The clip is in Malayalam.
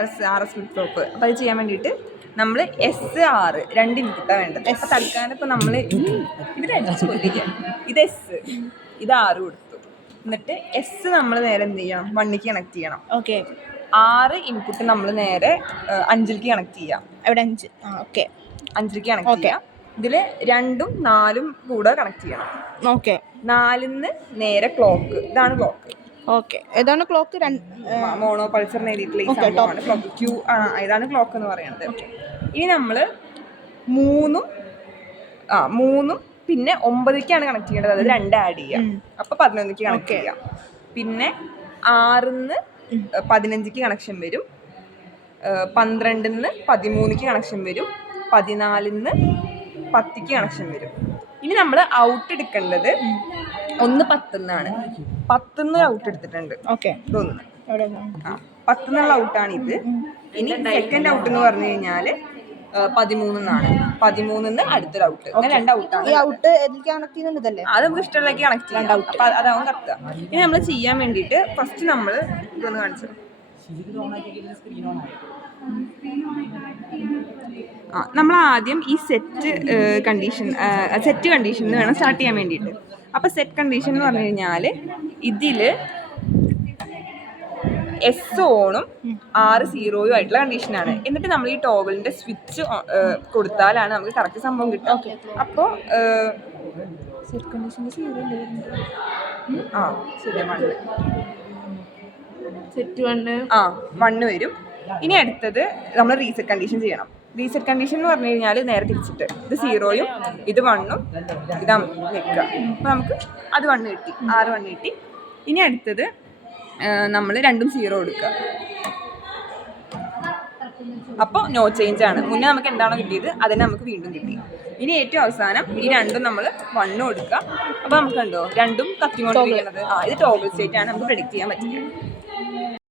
RS flip flop. അപ്പോൾ അത് ചെയ്യാൻ വേണ്ടിയിട്ട് നമ്മൾ S R 2 ഇൻപുട്ടാണ് വേണ്ടത്. അപ്പോൾ തൽക്കാലം ഇപ്പോൾ നമ്മൾ ഇവരടിച്ചു കൊല്ലില്ല. ഇത് S, ഇത് R കൊടുത്തു. എന്നിട്ട് S നമ്മൾ നേരെ എന്ത് ചെയ്യണം, 1ക്ക് കണക്ട് ചെയ്യണം. ഓക്കെ. 6 ഇൻപുട്ട് നമ്മൾ നേരെ 5ക്ക് കണക്ട് ചെയ്യാം. അവിടെ 5. ഓക്കെ. 5ക്ക് കണക്ട് ചെയ്യാം. ഇതിൽ 2ഉം 4ഉം കൂടെ കണക്ട് ചെയ്യണം. ഓക്കെ. 4ന്ന് നേരെ ക്ലോക്ക്. ഇതാണ് ക്ലോക്ക്. ഓക്കെ. ഏതാണ് ക്ലോക്ക്? മോണോ പൾസറിന് എഴുതിയിട്ടുള്ള ഈ സംഭവമാണ് ക്ലോക്ക്. Q ഇതാണ് ക്ലോക്ക് എന്ന് പറയുന്നത്. ഇനി നമ്മൾ 3ഉം പിന്നെ 9ക്കാണ് കണക്ട് ചെയ്യേണ്ടത്. അത് 2 ആഡ് ചെയ്യാം. അപ്പോൾ 11ക്ക് കണക്ട് ചെയ്യാം. പിന്നെ 6ന്ന് 15ക്ക് കണക്ഷൻ വരും. 12ന്ന് 13ക്ക് കണക്ഷൻ വരും. 14ന്ന് 10ക്ക് കണക്ഷൻ വരും. ഇനി നമ്മൾ ഔട്ട് എടുക്കേണ്ടത് 10ന്നാണ്. 10ന്ന് ഔട്ട് എടുത്തിട്ടുണ്ട്. ഓക്കെ. ഇതൊന്ന് 10ന്നുള്ള ഔട്ടാണ് ഇത്. ഇനി സെക്കൻഡ് ഔട്ട് എന്ന് പറഞ്ഞു കഴിഞ്ഞാൽ 13ന്നാണ്. 13ന്ന് അടുത്തൊരു ഔട്ട്. അങ്ങനെ 2 ഔട്ടാണ്. അത് നമുക്ക് ഇഷ്ടമുള്ളേക്ക് കണക്ട് ചെയ്യാം. അപ്പം അതാവും കത്തുക. ഇനി നമ്മൾ ചെയ്യാൻ വേണ്ടിയിട്ട് ഫസ്റ്റ് നമ്മൾ ഇതൊന്ന് കാണിച്ചു. നമ്മൾ ആദ്യം ഈ സെറ്റ് കണ്ടീഷനിൽ വേണം സ്റ്റാർട്ട് ചെയ്യാൻ വേണ്ടിയിട്ട്. അപ്പോൾ സെറ്റ് കണ്ടീഷൻ എന്ന് പറഞ്ഞു കഴിഞ്ഞാൽ ഇതിൽ S ഓണും R 0 ആയിട്ടുള്ള കണ്ടീഷനാണ്. എന്നിട്ട് നമ്മൾ ഈ ടോഗിളിൻ്റെ സ്വിച്ച് കൊടുത്താലാണ് നമുക്ക് കറക്റ്റ് സംഭവം കിട്ടുക. അപ്പോൾ സെറ്റ് കണ്ടീഷൻ്റെ 0 ശരിയാ 1 വരും. ഇനി അടുത്തത് നമ്മൾ റീസെറ്റ് കണ്ടീഷൻ ചെയ്യണം. റീസെറ്റ് കണ്ടീഷൻ എന്ന് പറഞ്ഞു കഴിഞ്ഞാൽ നേരെ തിരിച്ചിട്ട് ഇത് 0യും ഇത് 1ഉം ഇതാ വെക്കുക. അപ്പോൾ നമുക്ക് അത് 1 കിട്ടി, R 1 കിട്ടി. ഇനി അടുത്തത് നമ്മൾ 2ഉം 0 കൊടുക്കുക. അപ്പോൾ നോ ചേഞ്ച് ആണ്. മുന്നേ നമുക്ക് എന്താണോ കിട്ടിയത് അതിനെ നമുക്ക് വീണ്ടും കിട്ടി. ഇനി ഏറ്റവും അവസാനം ഈ 2ഉം നമ്മൾ 1 കൊടുക്കുക. അപ്പോൾ നമുക്ക് കണ്ടോ 2ഉം കത്തിക്കൊണ്ടിരിക്കുന്നത്. ഇത് ടോഗിൾ സ്റ്റേറ്റ് ആണ്, നമുക്ക് പ്രെഡിക്റ്റ് ചെയ്യാൻ പറ്റില്ല.